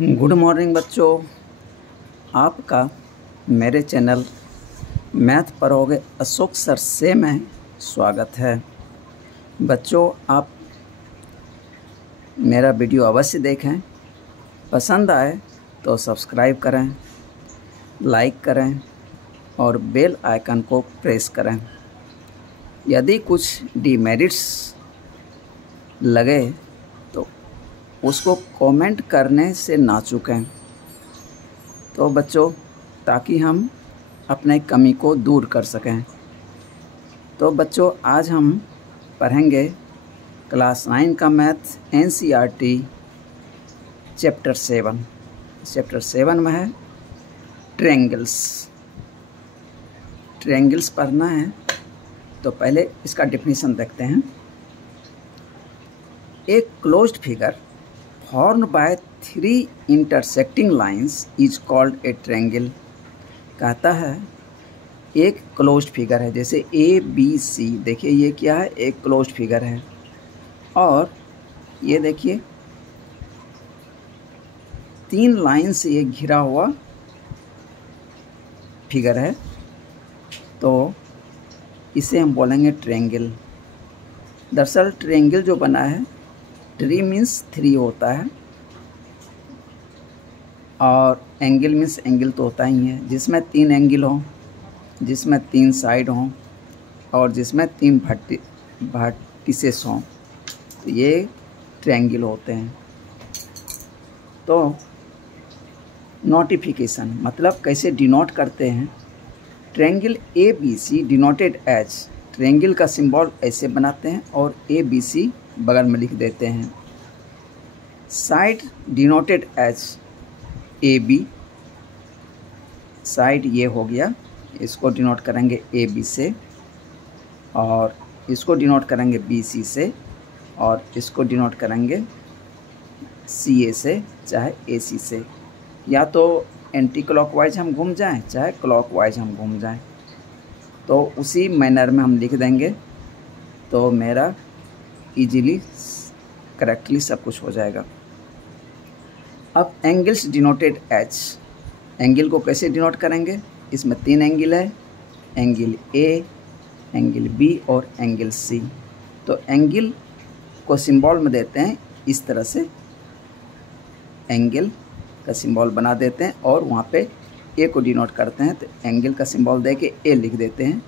Good morning बच्चों। आपका मेरे चैनल मैथ पढ़ोगे अशोक सर से में स्वागत है। बच्चों, आप मेरा वीडियो अवश्य देखें, पसंद आए तो सब्सक्राइब करें, लाइक करें और बेल आइकन को प्रेस करें। यदि कुछ डिमेरिट्स लगे तो उसको कमेंट करने से ना चूकें। तो बच्चों, ताकि हम अपने कमी को दूर कर सकें। तो बच्चों, आज हम पढ़ेंगे क्लास 9 का मैथ NCERT चैप्टर 7। चैप्टर 7 में है ट्रायंगल्स। ट्रायंगल्स पढ़ना है तो पहले इसका डेफिनेशन देखते हैं। एक closed figure formed by 3 intersecting lines is called a triangle। कहता है एक क्लोज्ड फिगर है, जैसे ABC, देखिए ये क्या है, एक क्लोज्ड फिगर है। और ये देखिए 3 लाइन से ये घिरा हुआ फिगर है, तो इसे हम बोलेंगे ट्रायंगल। दरअसल ट्रायंगल जो बना है, ट्री मीन्स 3 होता है और एंगल मीन्स एंगल तो होता ही है, जिसमें 3 एंगल हों, जिसमें 3 साइड हों और जिसमें 3 वर्टिसेस हों, तो ये ट्रायंगल होते हैं। तो नोटिफिकेशन मतलब कैसे डिनोट करते हैं। Triangle ABC denoted as, triangle का सिंबल ऐसे बनाते हैं और ABC बगल में लिख देते हैं। Side denoted as AB, side ये हो गया, इसको डिनोट करेंगे AB से, और इसको डिनोट करेंगे BC से, और इसको डिनोट करेंगे CA से चाहे AC से। या तो एंटी क्लॉकवाइज हम घूम जाएं चाहे क्लॉकवाइज हम घूम जाएं, तो उसी मैनर में हम लिख देंगे, तो मेरा इजीली करेक्टली सब कुछ हो जाएगा। अब एंगल्स डिनोटेड एच, एंगल को कैसे डिनोट करेंगे। इसमें 3 एंगल है, एंगल A, एंगल B और एंगल C। तो एंगल को सिंबल में देते हैं इस तरह से, एंगल का सिंबल बना देते हैं और वहाँ पे A को डिनोट करते हैं, तो एंगल का सिंबल दे के A लिख देते हैं,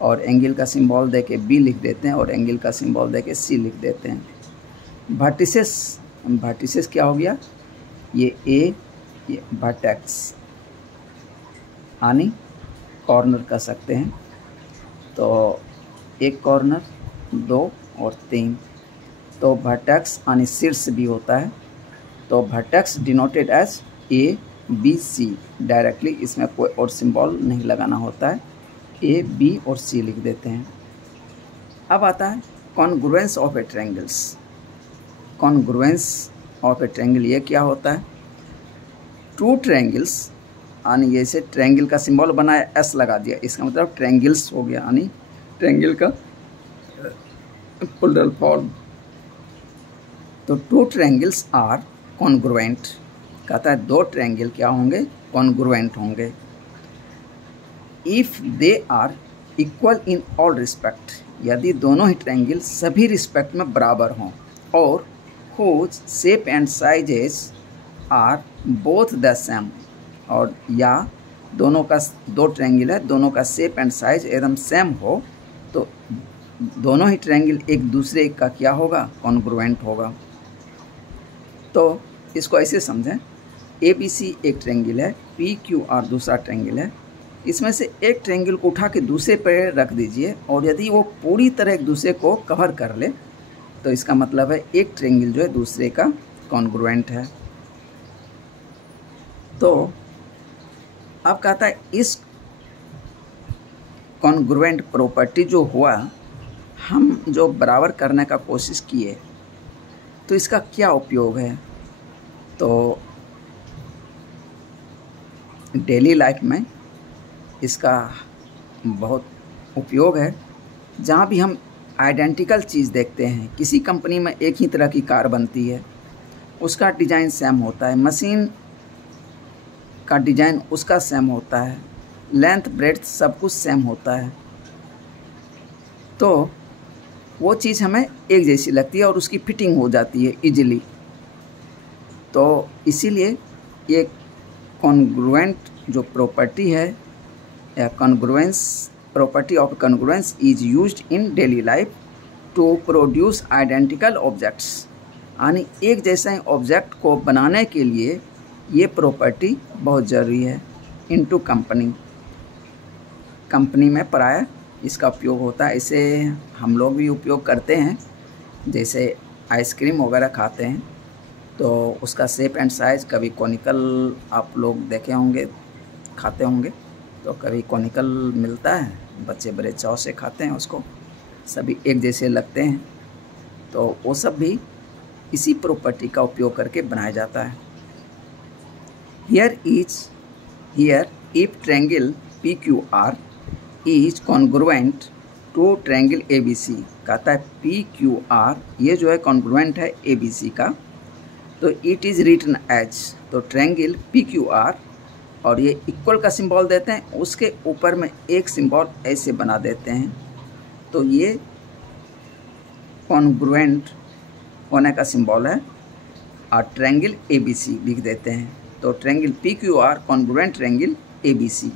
और एंगल का सिंबल दे के B लिख देते हैं, और एंगल का सिंबल दे के C लिख देते हैं। वर्टिसेस क्या हो गया, ये A, ये वर्टेक्स यानी कॉर्नर कह सकते हैं। तो एक कॉर्नर, 2 और 3, तो वर्टेक्स यानी शीर्ष भी होता है। तो vertex denoted as ABC, directly इसमें कोई और सिंबल नहीं लगाना होता है, A, B और C लिख देते हैं। अब आता है congruence of A triangles. Congruence of A triangle ये क्या होता है। 2 ट्रायंगल्स, यानी जैसे ट्रायंगल का सिंबल बनाया S लगा दिया, इसका मतलब ट्रायंगल्स हो गया, यानी ट्रायंगल का प्लूरल फॉर्म। तो 2 ट्रायंगल्स आर कॉन्ग्रुएंट, कहता है 2 ट्रायंगल क्या होंगे, कॉन्ग्रुएंट होंगे। If they are equal in all respect, यदि दोनों ही ट्रायंगल सभी रिस्पेक्ट में बराबर हों, और whose shape and sizes are both the same, और या दोनों का 2 ट्रायंगल है, दोनों का शेप एंड साइज एकदम सेम हो, तो दोनों ही ट्रायंगल एक दूसरे का क्या होगा, कॉन्ग्रुएंट होगा। तो इसको ऐसे समझें, ABC एक ट्रायंगल है, PQR दूसरा ट्रायंगल है। इसमें से एक ट्रायंगल को उठा के दूसरे पर रख दीजिए, और यदि वो पूरी तरह एक दूसरे को कवर कर ले, तो इसका मतलब है एक ट्रायंगल जो है दूसरे का कॉन्ग्रुएंट है। तो अब कहता है इस कॉन्ग्रुएंट प्रॉपर्टी जो हुआ, हम जो बराबर करने का कोशिश किए, तो इसका क्या उपयोग है। तो डेली लाइफ में इसका बहुत उपयोग है। जहाँ भी हम आइडेंटिकल चीज़ देखते हैं, किसी कंपनी में एक ही तरह की कार बनती है, उसका डिज़ाइन सेम होता है, मशीन का डिज़ाइन उसका सेम होता है, लेंथ ब्रेड्थ सब कुछ सेम होता है, तो वो चीज़ हमें एक जैसी लगती है और उसकी फिटिंग हो जाती है इजीली। तो इसीलिए ये कॉन्ग्रुएंट जो प्रॉपर्टी है या congruence property of congruence is used in daily life to produce identical objects, यानी एक जैसा ऑब्जेक्ट को बनाने के लिए ये प्रॉपर्टी बहुत ज़रूरी है। इनटू कंपनी में प्राय इसका उपयोग होता है। इसे हम लोग भी उपयोग करते हैं, जैसे आइसक्रीम वगैरह खाते हैं तो उसका शेप एंड साइज़ कभी कॉनिकल आप लोग देखे होंगे, खाते होंगे, तो कभी कॉनिकल मिलता है, बच्चे बड़े चाव से खाते हैं उसको, सभी एक जैसे लगते हैं, तो वो सब भी इसी प्रॉपर्टी का उपयोग करके बनाया जाता है। Here if triangle PQR is congruent to triangle ABC, कहता है PQR ये जो है कॉन्ग्रुएंट है ABC का, तो इट इज़ रिटन एज, तो ट्रायंगल PQR और ये इक्वल का सिंबल देते हैं, उसके ऊपर में एक सिंबल ऐसे बना देते हैं, तो ये कॉन्ग्रुएंट होने का सिंबल है, और ट्रायंगल ABC लिख देते हैं, तो triangle PQR congruent triangle ABC।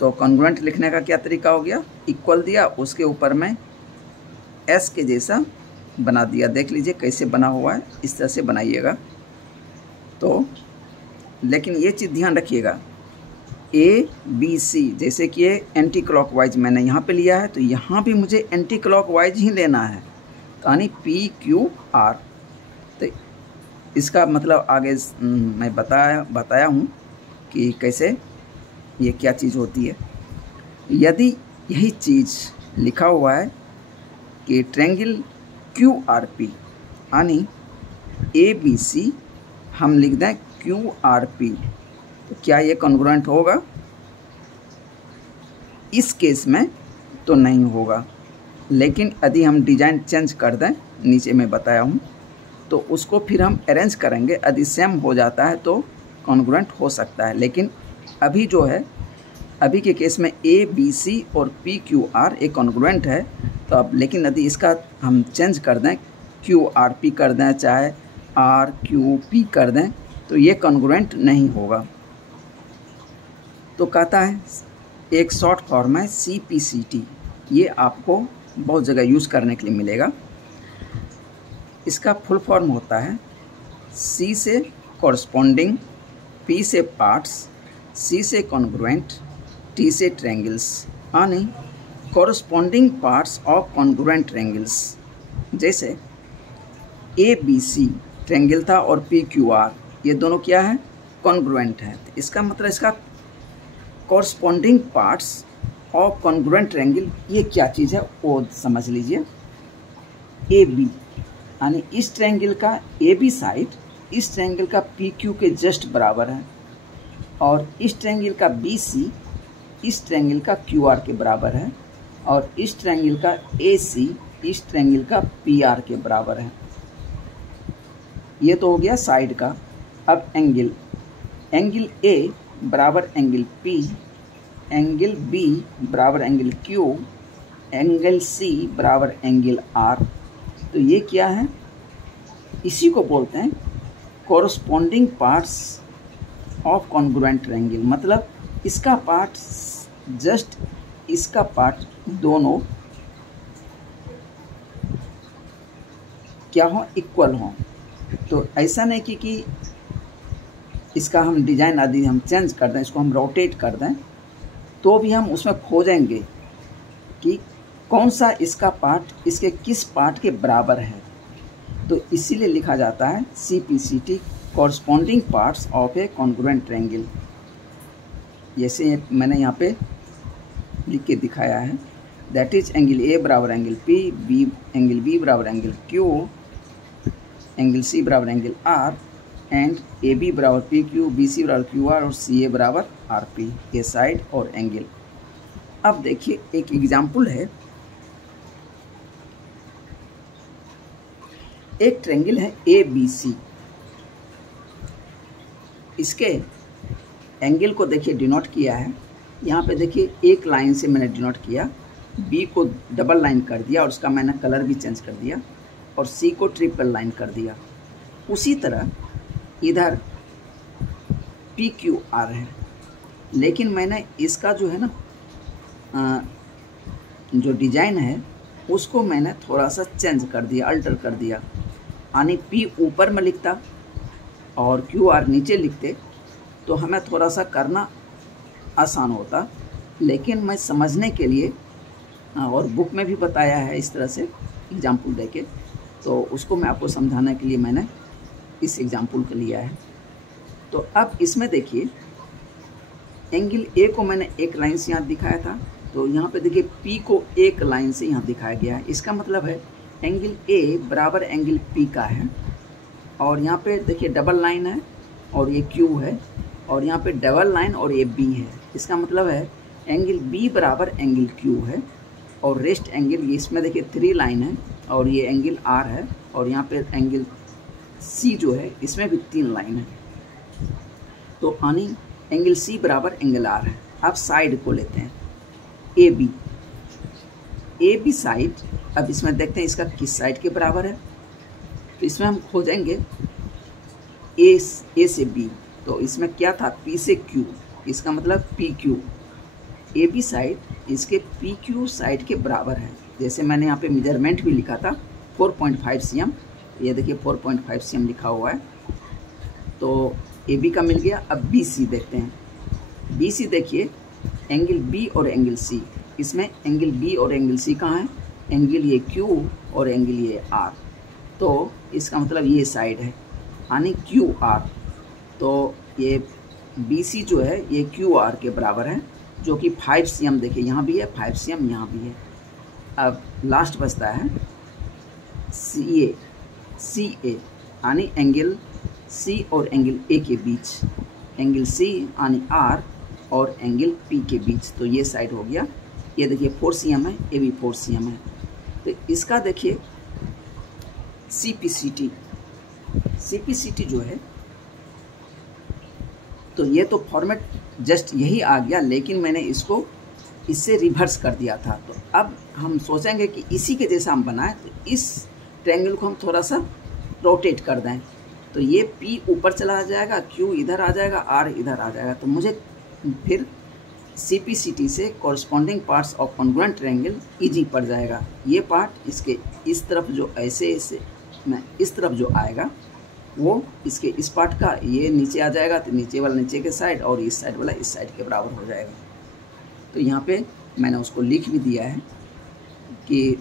तो कॉन्ग्रुएंट लिखने का क्या तरीका हो गया, इक्वल दिया, उसके ऊपर में S के जैसा बना दिया, देख लीजिए कैसे बना हुआ है, इस तरह से बनाइएगा। तो लेकिन ये चीज़ ध्यान रखिएगा, ABC जैसे कि ये एंटी क्लॉकवाइज मैंने यहाँ पे लिया है, तो यहाँ भी मुझे एंटी क्लॉकवाइज ही लेना है, यानी PQR। तो इसका मतलब आगे मैं बताया हूँ कि कैसे ये क्या चीज़ होती है। यदि यही चीज़ लिखा हुआ है कि ट्रायंगल QRP यानी ABC हम लिख दें QRP, तो क्या ये कॉन्ग्रुएंट होगा? इस केस में तो नहीं होगा, लेकिन यदि हम डिज़ाइन चेंज कर दें, नीचे मैं बताया हूँ, तो उसको फिर हम अरेंज करेंगे, यदि सेम हो जाता है तो कॉन्ग्रुएंट हो सकता है। लेकिन अभी जो है, अभी के केस में ABC और PQR एक कॉन्ग्रुएंट है, तो अब लेकिन यदि इसका हम चेंज कर दें, QRP कर दें, चाहे RQP कर दें, तो ये कॉन्ग्रुएंट नहीं होगा। तो कहता है एक शॉर्ट फॉर्म है CPCT, ये आपको बहुत जगह यूज़ करने के लिए मिलेगा। इसका फुल फॉर्म होता है C से कॉरस्पॉन्डिंग, P से पार्ट्स, C से कॉन्ग्रुएंट, T से ट्रायंगल्स, यानी corresponding parts of congruent triangles. जैसे ABC ट्रायंगल था और PQR ये दोनों क्या है, कॉन्ग्रुएंट है, तो इसका मतलब इसका corresponding parts of congruent triangle ये क्या चीज़ है वो समझ लीजिए। AB यानी इस ट्रायंगल का AB साइड इस ट्रायंगल का PQ के जस्ट बराबर है, और इस ट्रायंगल का BC इस ट्रायंगल का QR के बराबर है, और इस ट्रायंगल का AC इस ट्रायंगल का PR के बराबर है। ये तो हो गया साइड का। अब एंगल A बराबर एंगल P, एंगल B बराबर एंगल Q, एंगल C बराबर एंगल R। तो ये क्या है, इसी को बोलते हैं corresponding parts of congruent triangle, मतलब इसका पार्ट जस्ट इसका पार्ट दोनों क्या हो, इक्वल हो। तो ऐसा नहीं कि इसका हम डिज़ाइन आदि हम चेंज कर दें, इसको हम रोटेट कर दें, तो भी हम उसमें खोजेंगे कि कौन सा इसका पार्ट इसके किस पार्ट के बराबर है। तो इसीलिए लिखा जाता है CPCT corresponding parts of A congruent triangle. जैसे मैंने यहाँ पे लिख के दिखाया है, दैट इज एंगल A बराबर एंगल P, एंगल B बराबर एंगल Q, एंगल C बराबर एंगल R, एंड AB बराबर PQ, BC बराबर QR और CA बराबर RP, ये साइड और एंगल। अब देखिए एक एग्जाम्पल है, एक ट्रायंगल है ABC, इसके एंगल को देखिए डिनोट किया है, यहाँ पे देखिए एक लाइन से मैंने डिनोट किया, बी को डबल लाइन कर दिया और उसका मैंने कलर भी चेंज कर दिया, और सी को ट्रिपल लाइन कर दिया। उसी तरह इधर पी क्यू आर है, लेकिन मैंने इसका जो है ना जो डिजाइन है उसको मैंने थोड़ा सा चेंज कर दिया, अल्टर कर दिया। यानी पी ऊपर में लिखता और क्यू आर नीचे लिखते तो हमें थोड़ा सा करना आसान होता, लेकिन मैं समझने के लिए और बुक में भी बताया है इस तरह से एग्जाम्पल देके, तो उसको मैं आपको समझाने के लिए मैंने इस एग्जाम्पल को लिया है। तो अब इसमें देखिए एंगल ए को मैंने एक लाइन से यहाँ दिखाया था, तो यहाँ पे देखिए पी को एक लाइन से यहाँ दिखाया गया है। इसका मतलब है एंगल ए बराबर एंगल पी का है, और यहाँ पे देखिए डबल लाइन है और ये क्यू है, और यहाँ पे डबल लाइन और ये बी है। इसका मतलब है एंगल बी बराबर एंगल क्यू है, और रेस्ट एंगल इसमें देखिए 3 लाइन है और ये एंगल आर है, और यहाँ पे एंगल सी जो है इसमें भी 3 लाइन है। तो यानी एंगल सी बराबर एंगल आर है। अब साइड को लेते हैं ए बी साइड। अब इसमें देखते हैं इसका किस साइड के बराबर है, तो इसमें हम खोजेंगे ए से बी, तो इसमें क्या था पी से क्यू, इसका मतलब P Q. A B side इसके पी क्यू साइड के बराबर है। जैसे मैंने यहाँ पे मेजरमेंट भी लिखा था 4.5 cm, ये देखिए 4.5 cm लिखा हुआ है, तो ए बी का मिल गया। अब बी सी देखते हैं। बी सी देखिए एंगल बी और एंगल सी, इसमें एंगल बी और एंगल सी कहाँ है, एंगल ये क्यू और एंगल ये आर, तो इसका मतलब ये साइड है यानी क्यू आर। तो ये बी सी जो है ये क्यू आर के बराबर है, जो कि 5 cm देखिए यहाँ भी है, 5 cm यहाँ भी है। अब लास्ट बचता है सी ए यानी एंगल सी और एंगल ए के बीच, एंगल सी यानी आर और एंगल पी के बीच, तो ये साइड हो गया। ये देखिए 4 cm है, ये भी 4 cm है। तो इसका देखिए CPCT जो है, तो ये तो फॉर्मेट जस्ट यही आ गया, लेकिन मैंने इसको इससे रिवर्स कर दिया था। तो अब हम सोचेंगे कि इसी के जैसा हम बनाएं, तो इस ट्रायंगल को हम थोड़ा सा रोटेट कर दें, तो ये P ऊपर चला जाएगा, Q इधर आ जाएगा, R इधर आ जाएगा। तो मुझे फिर CPCT से corresponding parts of congruent triangle easy पड़ जाएगा। ये पार्ट इसके इस तरफ जो ऐसे में इस तरफ जो आएगा वो इसके इस पार्ट का ये नीचे आ जाएगा, तो नीचे वाला नीचे के साइड और इस साइड वाला इस साइड के बराबर हो जाएगा। तो यहाँ पे मैंने उसको लिख भी दिया है कि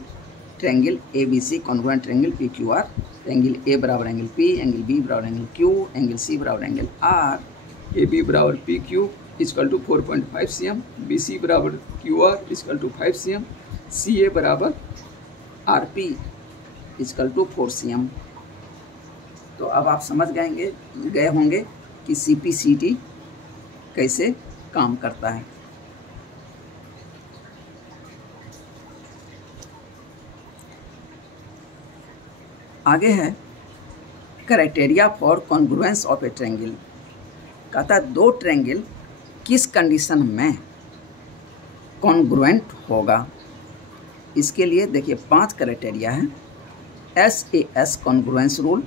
triangle ABC congruent triangle PQR, angle A बराबर एंगल P, एंगल B बराबर एंगल Q, एंगल C बराबर एंगल R, AB बराबर PQ equal to 4.5 cm, BC बराबर QR equal to 5 cm, CA बराबर RP इक्वल टू 4 cm। तो अब आप समझ गए होंगे कि CPCT कैसे काम करता है। आगे है criteria for congruence of A triangle. कहता है दो ट्रायंगल किस कंडीशन में कॉन्ग्रुएंट होगा। इसके लिए देखिए 5 क्राइटेरिया है। SAS congruence rule,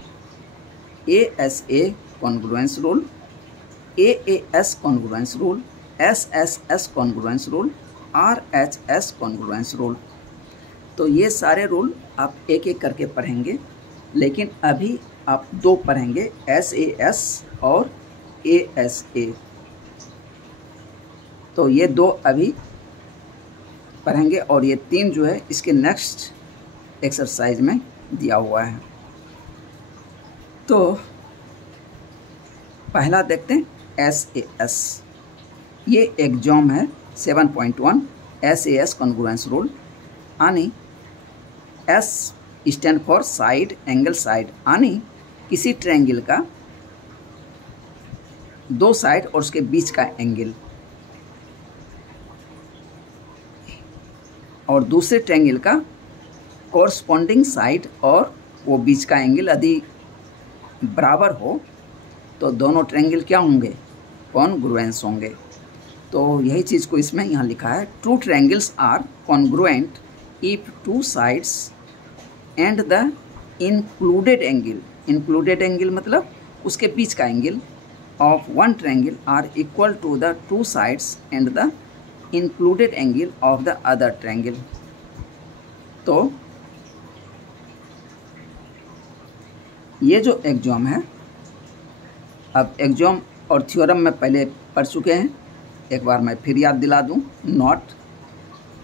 ASA congruence rule, AAS congruence rule, SSS congruence rule, RHS congruence rule. तो ये सारे रूल आप एक एक करके पढ़ेंगे, लेकिन अभी आप 2 पढ़ेंगे, SAS और ASA। तो ये 2 अभी पढ़ेंगे और ये 3 जो है इसके नेक्स्ट एक्सरसाइज में दिया हुआ है। तो पहला देखते हैं SAS। ये एग्जाम है 7.1 SAS कॉन्ग्रुएंस रूल। यानी S stand for side angle side, यानी किसी ट्रायंगल का 2 साइड और उसके बीच का एंगल, और दूसरे ट्रायंगल का कॉरस्पॉन्डिंग साइड और वो बीच का एंगल यदि बराबर हो तो दोनों ट्रायंगल क्या होंगे, कॉन्ग्रुएंस होंगे। तो यही चीज़ को इसमें यहाँ लिखा है, two triangles are congruent if two sides and the included angle मतलब उसके बीच का angle of one triangle are equal to the two sides and the included angle of the other triangle. तो ये जो एक्सियोम है, अब एक्सियोम और थ्योरम में पहले पढ़ चुके हैं, एक बार मैं फिर याद दिला दूं। Not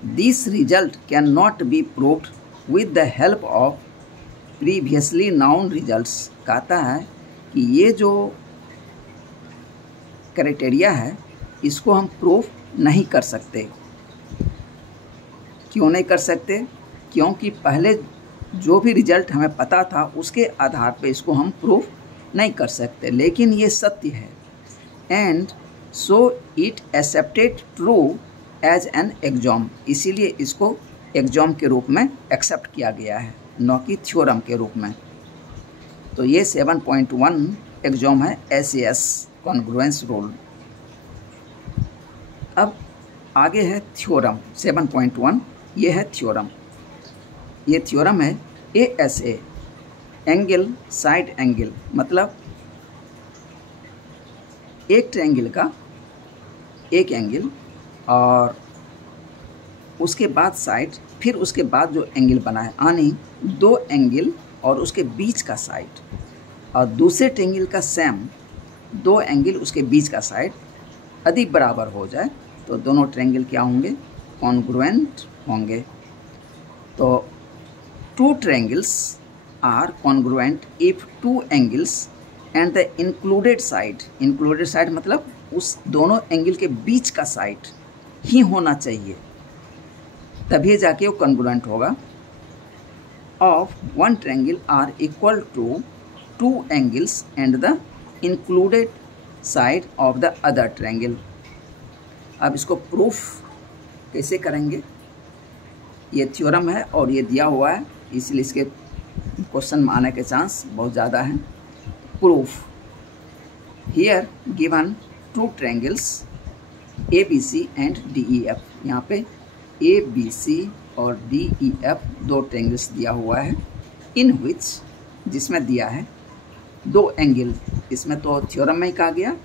this result can not be proved with the help of previously noun results. कहता है कि ये जो क्राइटेरिया है इसको हम प्रूफ नहीं कर सकते। क्यों नहीं कर सकते? क्योंकि पहले जो भी रिजल्ट हमें पता था उसके आधार पे इसको हम प्रूफ नहीं कर सकते, लेकिन ये सत्य है। And so it accepted true as an axiom, इसीलिए इसको एक्सियोम के रूप में एक्सेप्ट किया गया है, न कि थ्योरम के रूप में। तो ये 7.1 एक्सियोम है SAS कॉन्ग्रुएंस रूल। अब आगे है थ्योरम 7.1, ये है थ्योरम। ये थ्योरम है ASA एंगल साइड एंगल, मतलब एक ट्रायंगल का एक एंगल और उसके बाद साइड, फिर उसके बाद जो एंगल बना है, यानी दो एंगल और उसके बीच का साइड, और दूसरे ट्रायंगल का सेम दो एंगल उसके बीच का साइड यदि बराबर हो जाए तो दोनों ट्रायंगल क्या होंगे, कॉन्ग्रुएंट होंगे। तो two triangles are congruent if two angles and the included side मतलब उस दोनों एंगल के बीच का साइड ही होना चाहिए, तभी जाके वो कॉन्ग्रुएंट होगा। Of one triangle are equal to two angles and the included side of the other triangle. अब इसको प्रूफ कैसे करेंगे? ये थ्योरम है और ये दिया हुआ है, इसलिए इसके क्वेश्चन में आने के चांस बहुत ज़्यादा हैं। Proof here given two triangles ABC and DEF। यहाँ पे ABC और DEF दो ट्रायंगल्स दिया हुआ है, इन विच जिसमें दिया है दो एंगल, इसमें तो थ्योरम में ही कहा गया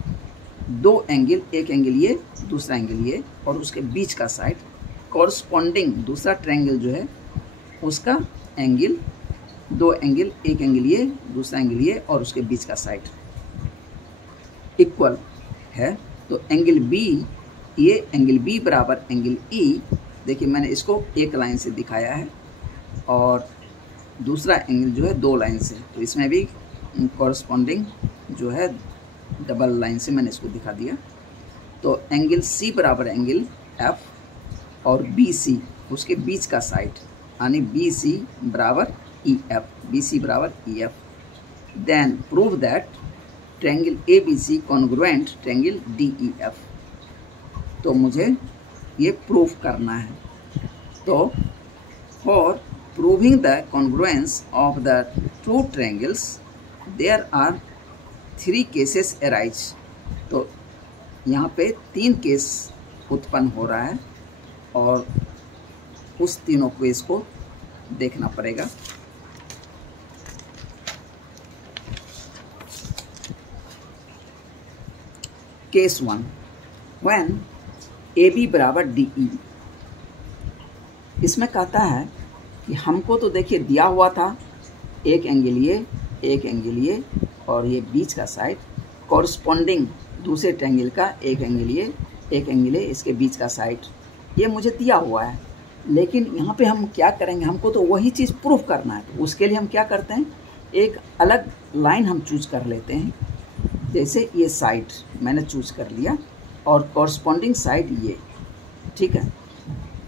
दो एंगल, एक एंगल ये दूसरा एंगल ये, और उसके बीच का साइड कॉरस्पॉन्डिंग दूसरा ट्रायंगल जो है उसका एंगल, दो एंगल, एक एंगल ये दूसरा एंगल ये और उसके बीच का साइड इक्वल है। तो एंगल B, ये एंगल B बराबर एंगल E। देखिए मैंने इसको एक लाइन से दिखाया है और दूसरा एंगल जो है दो लाइन से, तो इसमें भी कॉरस्पॉन्डिंग जो है डबल लाइन से मैंने इसको दिखा दिया। तो एंगल C बराबर एंगल F और BC उसके बीच का साइड, यानी BC बराबर EF। Then prove that triangle ABC congruent triangle DEF। तो मुझे ये प्रूफ करना है। तो for proving the congruence of the two triangles there are 3 cases arise. तो यहाँ पे 3 केस उत्पन्न हो रहा है और उस तीनों केस को देखना पड़ेगा। केस 1, व्हेन AB बराबर DE। इसमें कहता है कि हमको तो देखिए दिया हुआ था एक एंगल ये, एक एंगल ये और ये बीच का साइड कॉरस्पॉन्डिंग दूसरे ट्रायंगल का एक एंगल ये, एक एंगल ये, इसके बीच का साइड, ये मुझे दिया हुआ है। लेकिन यहाँ पे हम क्या करेंगे, हमको तो वही चीज़ प्रूफ करना है। तो उसके लिए हम क्या करते हैं, एक अलग लाइन हम चूज कर लेते हैं। जैसे ये साइड मैंने चूज कर लिया और कॉरस्पॉन्डिंग साइड ये, ठीक है।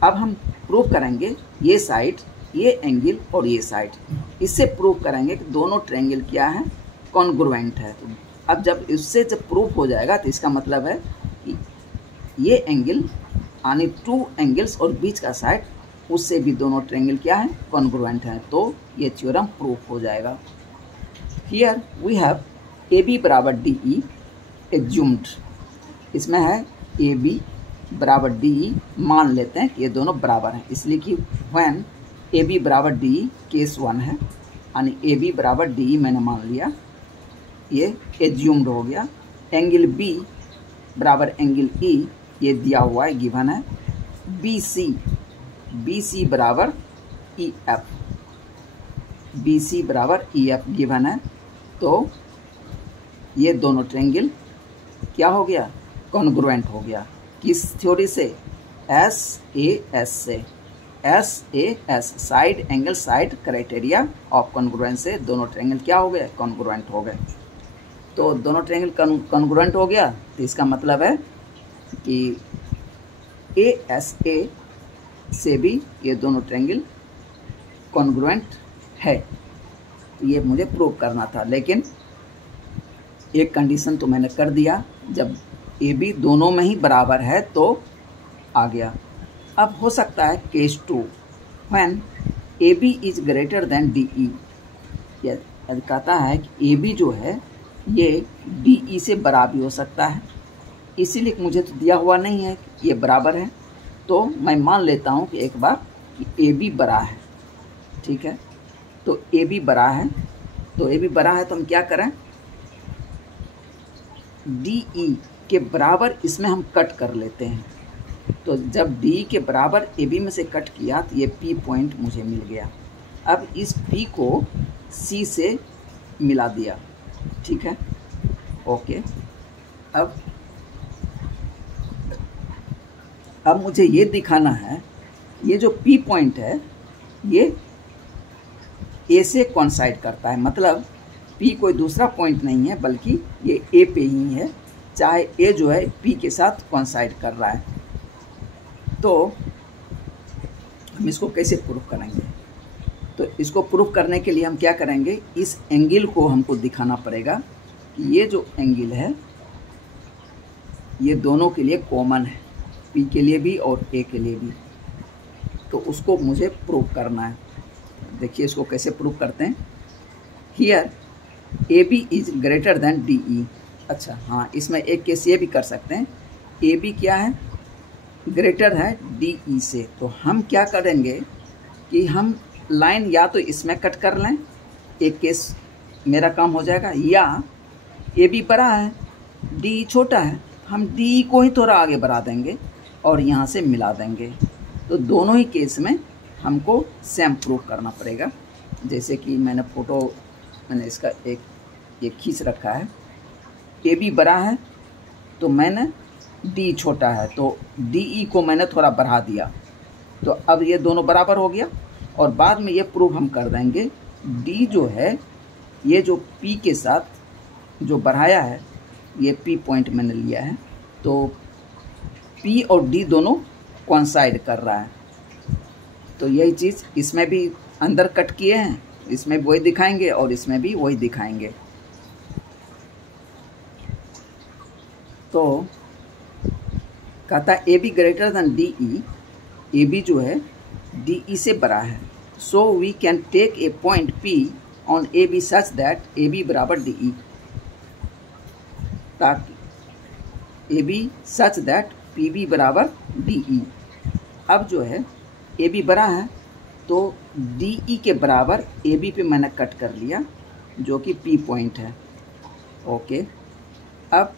अब हम प्रूव करेंगे ये साइड, ये एंगल और ये साइड, इससे प्रूव करेंगे कि दोनों ट्रायंगल क्या है, कॉन्ग्रुएंट है। तो अब जब इससे जब प्रूफ हो जाएगा तो इसका मतलब है कि ये एंगल यानी 2 एंगल्स और बीच का साइड, उससे भी दोनों ट्रायंगल क्या है, कॉन्ग्रुएंट है। तो ये थ्योरम प्रूफ हो जाएगा। Here we have A B बराबर डी ई एज्यूम्ड, इसमें है ए बी बराबर डी ई, मान लेते हैं कि ये दोनों बराबर हैं, इसलिए कि व्हेन ए बी बराबर डी ई केस 1 है, यानी ए बी बराबर डी ई मैंने मान लिया, ये एज्यूम्ड हो गया। एंगल बी बराबर एंगल ई, ये दिया हुआ है, गिवन है। बी सी बराबर ई एफ, बी सी बराबर ई एफ गिवन है। तो ये दोनों ट्रायंगल क्या हो गया, कॉन्ग्रुएंट हो गया। किस थ्योरी से, एस ए एस से, S A S side angle side criteria of congruence से दोनों ट्रायंगल क्या हो गए, कॉन्ग्रुएंट हो गए। तो दोनों ट्रायंगल कॉन्ग्रुएंट हो गया, तो इसका मतलब है कि ए एस ए से भी ये दोनों ट्रायंगल कॉन्ग्रुएंट है। तो ये मुझे प्रूव करना था, लेकिन एक कंडीशन तो मैंने कर दिया, जब ए बी दोनों में ही बराबर है तो आ गया। अब हो सकता है case 2, when A B is greater than D E, यदि कहता है कि ए बी जो है ये डी ई से बराबर हो सकता है, इसीलिए मुझे तो दिया हुआ नहीं है कि ये बराबर है, तो मैं मान लेता हूँ कि एक बार कि ए बी बड़ा है, ठीक है। तो ए बी बड़ा है, तो ए बी बड़ा है तो हम क्या करें, डी ई के बराबर इसमें हम कट कर लेते हैं। तो जब डी ई के बराबर ए बी में से कट किया तो ये पी पॉइंट मुझे मिल गया। अब इस पी को सी से मिला दिया, ठीक है, ओके। अब मुझे ये दिखाना है, ये जो पी पॉइंट है ये ए से कोइंसाइड करता है, मतलब पी कोई दूसरा पॉइंट नहीं है बल्कि ये ए पे ही है, चाहे ए जो है पी के साथ कोइंसाइड कर रहा है। तो हम इसको कैसे प्रूफ करेंगे, तो इसको प्रूफ करने के लिए हम क्या करेंगे, इस एंगल को हमको दिखाना पड़ेगा कि ये जो एंगल है ये दोनों के लिए कॉमन है, पी के लिए भी और ए के लिए भी। तो उसको मुझे प्रूफ करना है। देखिए इसको कैसे प्रूफ करते हैं। Here A B is greater than D E. अच्छा हाँ, इसमें एक केस ये भी कर सकते हैं, ए बी क्या है, ग्रेटर है डी ई से। तो हम क्या करेंगे कि हम लाइन या तो इसमें कट कर लें, एक केस मेरा काम हो जाएगा, या ए बी बड़ा है डी ई छोटा है, हम डी ई को ही थोड़ा आगे बढ़ा देंगे और यहाँ से मिला देंगे। तो दोनों ही केस में हमको सेम प्रूफ करना पड़ेगा। जैसे कि मैंने इसका एक ये खींच रखा है, ए बी बड़ा है तो मैंने डी छोटा है, तो डी ई को मैंने थोड़ा बढ़ा दिया, तो अब ये दोनों बराबर हो गया। और बाद में ये प्रूफ हम कर देंगे, डी जो है ये जो पी के साथ जो बढ़ाया है, ये पी पॉइंट मैंने लिया है, तो पी और डी दोनों कोइंसाइड कर रहा है। तो यही चीज़ इसमें भी अंदर कट किए हैं, इसमें वही दिखाएंगे और इसमें भी वही दिखाएंगे। तो कहता है A B greater than D E, A B जो है डी ई से बड़ा है, so we can take a point P on A B such that A B बराबर डी ई, ताकि A B such that P B बराबर D E. अब जो है ए बी बड़ा है तो डी ई के बराबर ए बी पे मैंने कट कर लिया, जो कि पी पॉइंट है, ओके। अब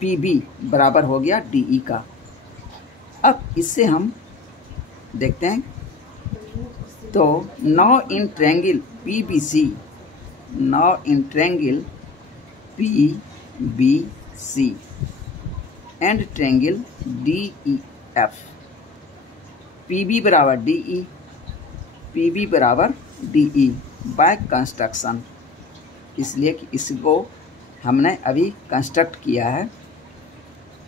पी बी बराबर हो गया डी ई का। अब इससे हम देखते हैं, तो now in triangle P B C, now in triangle P B C and triangle D E F, P B बराबर डी ई, पी बी बराबर डी ई बाय कंस्ट्रक्शन, इसलिए कि इसको हमने अभी कंस्ट्रक्ट किया है।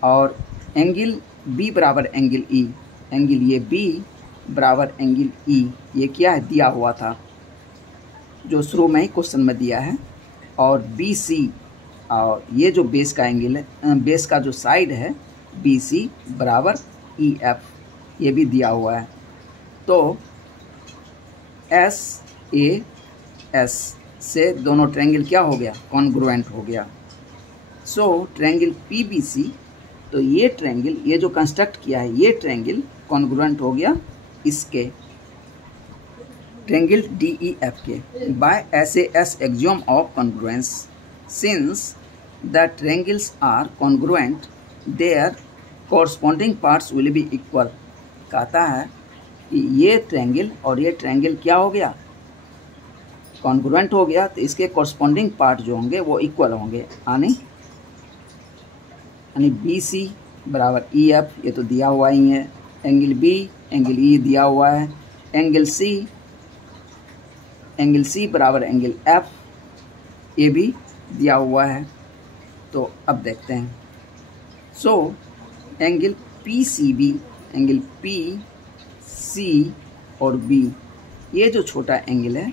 और एंगल बी बराबर एंगल ई, एंगल ये बी बराबर एंगल ई, ये क्या है, दिया हुआ था जो शुरू में ही क्वेश्चन में दिया है। और बी सी, और ये जो बेस का एंगल है, बेस का जो साइड है बी सी बराबर ई एफ, ये भी दिया हुआ है। तो एस ए एस से दोनों ट्रायंगल क्या हो गया, कॉन्ग्रुएंट हो गया। सो ट्रायंगल PBC, तो ये ट्रायंगल, ये जो कंस्ट्रक्ट किया है ये ट्रायंगल कॉन्ग्रुएंट हो गया इसके ट्रायंगल DEF के by SAS axiom of congruence. Since the triangles are congruent their corresponding parts will be equal. कहता है कि ये ट्रायंगल और ये ट्रायंगल क्या हो गया, कॉन्ग्रुएंट हो गया, तो इसके कॉरस्पॉन्डिंग पार्ट जो होंगे वो इक्वल होंगे। यानी BC बराबर EF, ये तो दिया हुआ ही है, एंगल B एंगल E दिया हुआ है, एंगल C बराबर एंगल F, ये भी दिया हुआ है। तो अब देखते हैं। So angle PCB, angle PC और B, ये जो छोटा एंगल है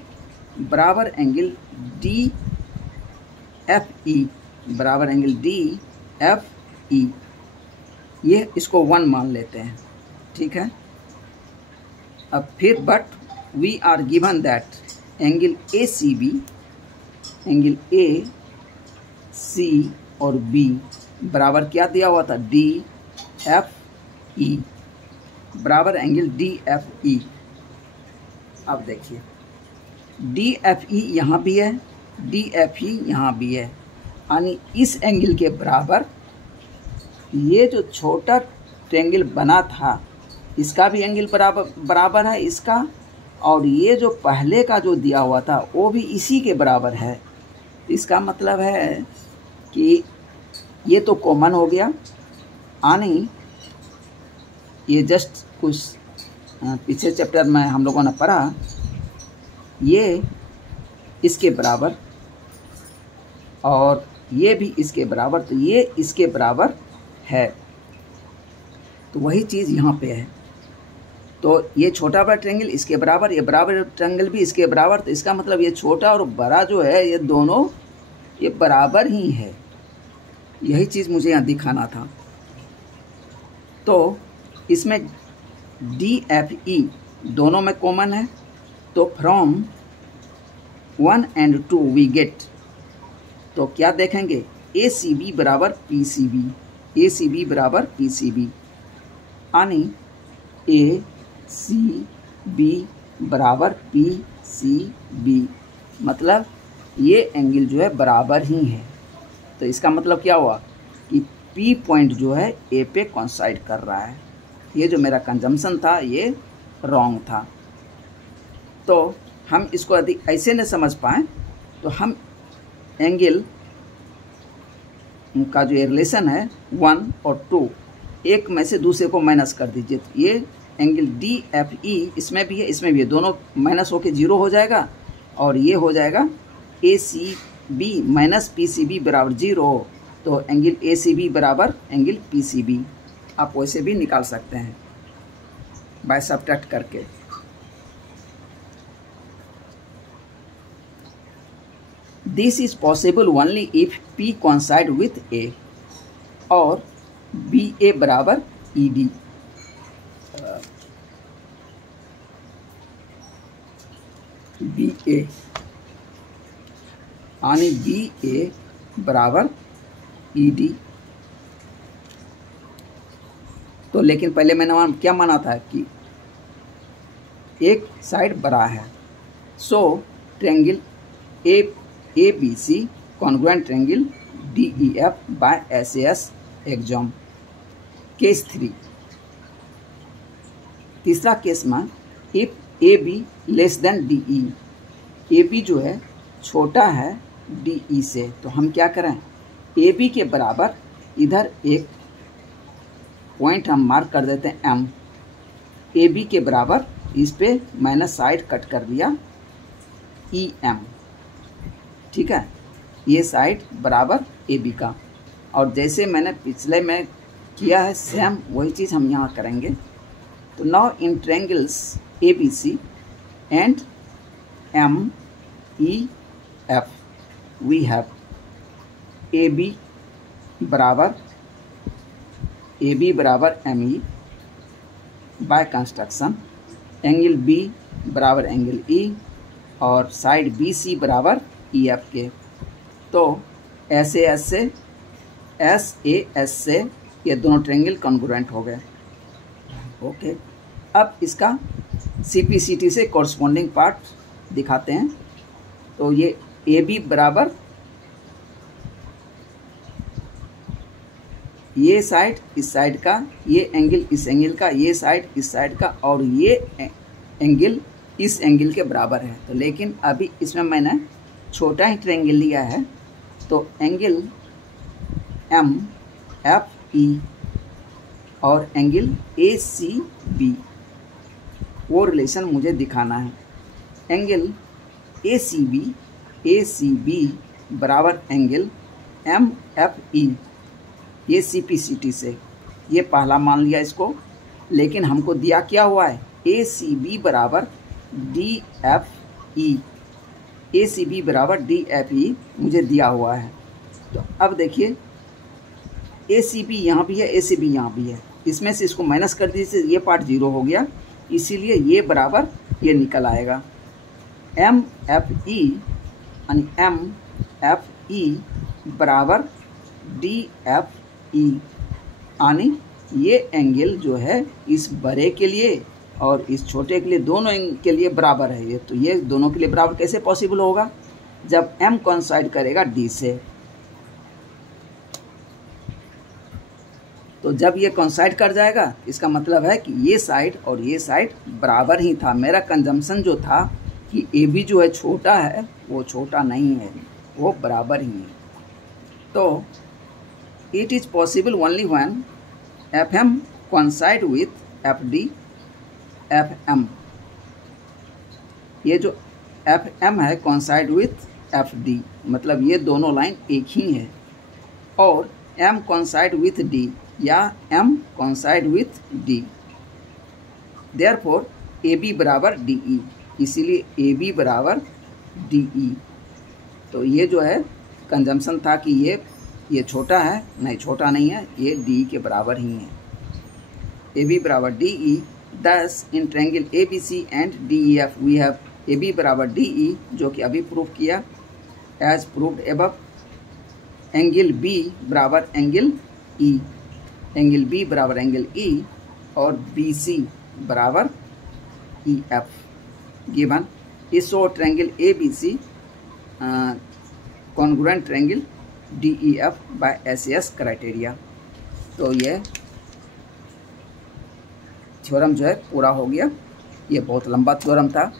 बराबर एंगल DFE, बराबर एंगल DFE, ये इसको 1 मान लेते हैं, ठीक है। अब फिर but we are given that angle ACB, angle AC और B बराबर क्या दिया हुआ था, DFE, बराबर एंगल DFE। अब देखिए DFE यहाँ भी है, DFE यहाँ भी है, यानी इस एंगल के बराबर ये जो छोटा ट्रायंगल बना था इसका भी एंगल बराबर है इसका, और ये जो पहले का जो दिया हुआ था वो भी इसी के बराबर है। इसका मतलब है कि ये तो कॉमन हो गया, यानी ये जस्ट कुछ पिछले चैप्टर में हम लोगों ने पढ़ा, ये इसके बराबर और ये भी इसके बराबर, तो ये इसके बराबर है। तो वही चीज़ यहाँ पे है। तो ये छोटा बड़ा ट्रायंगल इसके बराबर, ये बराबर ट्रायंगल भी इसके बराबर, तो इसका मतलब ये छोटा और बड़ा जो है ये दोनों ये बराबर ही है। यही चीज़ मुझे यहाँ दिखाना था। तो इसमें DFE दोनों में कॉमन है, तो फ्रॉम 1 and 2 वी गेट, तो क्या देखेंगे, ACB बराबर PCB, ACB बराबर PCB, यानी ACB बराबर PCB, मतलब ये एंगल जो है बराबर ही है। तो इसका मतलब क्या हुआ कि P पॉइंट जो है A पे कोइंसाइड कर रहा है। ये जो मेरा कंजम्पशन था ये रॉन्ग था। तो हम इसको यदि ऐसे न समझ पाएँ तो हम एंगल का जो रिलेशन है 1 और 2, एक में से दूसरे को माइनस कर दीजिए, तो ये एंगल DFE इसमें भी है इसमें भी है, दोनों माइनस होके 0 हो जाएगा, और ये हो जाएगा ACB माइनस PCB बराबर 0। तो एंगल ACB बराबर एंगल PCB आप वैसे भी निकाल सकते हैं बाय सब्ट्रैक्ट करके। This is possible only if P coincide with A और BA बराबर ED। BA यानी BA बराबर ED। तो लेकिन पहले मैंने क्या माना था कि एक साइड बड़ा है। So triangle ABC congruent triangle DEF by SAS axiom. Case 3, तीसरा केस में if AB less than DE, AB जो है छोटा है DE से, तो हम क्या करें, AB के बराबर इधर एक पॉइंट हम मार्क कर देते हैं M, AB के बराबर इस पे मैंने साइड कट कर दिया EM, ठीक है, ये साइड बराबर AB का। और जैसे मैंने पिछले में किया है सेम वही चीज़ हम यहाँ करेंगे। तो now in triangles ABC and MEF we have AB बराबर ME by construction, angle B बराबर एंगल E और साइड BC बराबर ई एफ के। तो एस ए एस से ये दोनों ट्रायंगल कॉन्ग्रुएंट हो गए। ओके, अब इसका CPCT से कॉरस्पॉन्डिंग पार्ट दिखाते हैं। तो ये ए बी बराबर ये साइड इस साइड का, ये एंगल इस एंगल का, ये साइड इस साइड का, और ये एंगल इस एंगल के बराबर है। तो लेकिन अभी इसमें मैंने छोटा ही ट्रायंगल लिया है, तो एंगल MFE और एंगल ACB वो रिलेशन मुझे दिखाना है। एंगल ACB बराबर एंगल MFE, ये CPCT से, ये पहला मान लिया इसको। लेकिन हमको दिया क्या हुआ है, ACB बराबर DFE, ACB बराबर DFE मुझे दिया हुआ है। तो अब देखिए ACB यहाँ भी है, ACB यहाँ भी है, इसमें से इसको माइनस कर दीजिए, ये पार्ट 0 हो गया, इसीलिए ये बराबर ये निकल आएगा। MFE यानी MFE बराबर DFE, यानी ये एंगल जो है इस बड़े के लिए और इस छोटे के लिए, दोनों के लिए बराबर है। ये तो ये दोनों के लिए बराबर कैसे पॉसिबल होगा, जब M कोइंसाइड करेगा D से। तो जब ये कोइंसाइड कर जाएगा, इसका मतलब है कि ये साइड और ये साइड बराबर ही था। मेरा कंजम्पशन जो था कि AB जो है छोटा है, वो छोटा नहीं है, वो बराबर ही है। तो it is possible only when FM coincide with FD FM। ये जो FM है coincide with FD, मतलब ये दोनों लाइन एक ही है। और M coincide with D या M coincide with D, therefore AB बराबर DE, इसीलिए AB बराबर DE। तो ये जो है कंजम्पशन था कि ये छोटा है, नहीं छोटा नहीं है, ये DE के बराबर ही है। AB बराबर DE, thus in triangle ABC and DEF we have AB बराबर DE, जो कि अभी प्रूव किया as proved above। Angle B बराबर एंगल E, एंगल B बराबर एंगल E, और BC बराबर EF गिवन इस triangle ABC congruent triangle DEF by SAS criteria. तो ये थ्योरम जो है पूरा हो गया। ये बहुत लंबा थ्योरम था,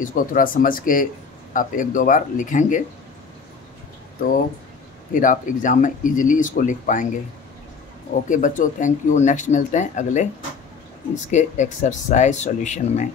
इसको थोड़ा समझ के आप 1-2 बार लिखेंगे तो फिर आप एग्ज़ाम में इजीली इसको लिख पाएंगे। ओके बच्चों, थैंक यू। नेक्स्ट मिलते हैं अगले इसके एक्सरसाइज सॉल्यूशन में।